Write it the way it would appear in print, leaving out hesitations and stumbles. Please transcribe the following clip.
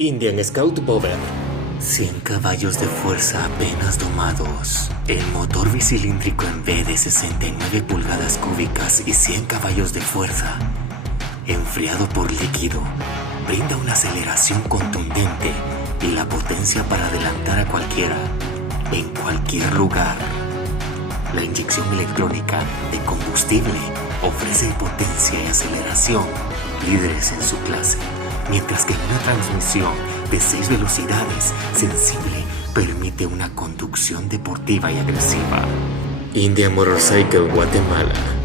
Indian Scout Bover. 100 caballos de fuerza apenas domados. El motor bicilíndrico en V de 69 pulgadas cúbicas y 100 caballos de fuerza, enfriado por líquido, brinda una aceleración contundente y la potencia para adelantar a cualquiera, en cualquier lugar. La inyección electrónica de combustible ofrece potencia y aceleración líderes en su clase, mientras que una transmisión de 6 velocidades sensible permite una conducción deportiva y agresiva. Indian Motorcycle Guatemala.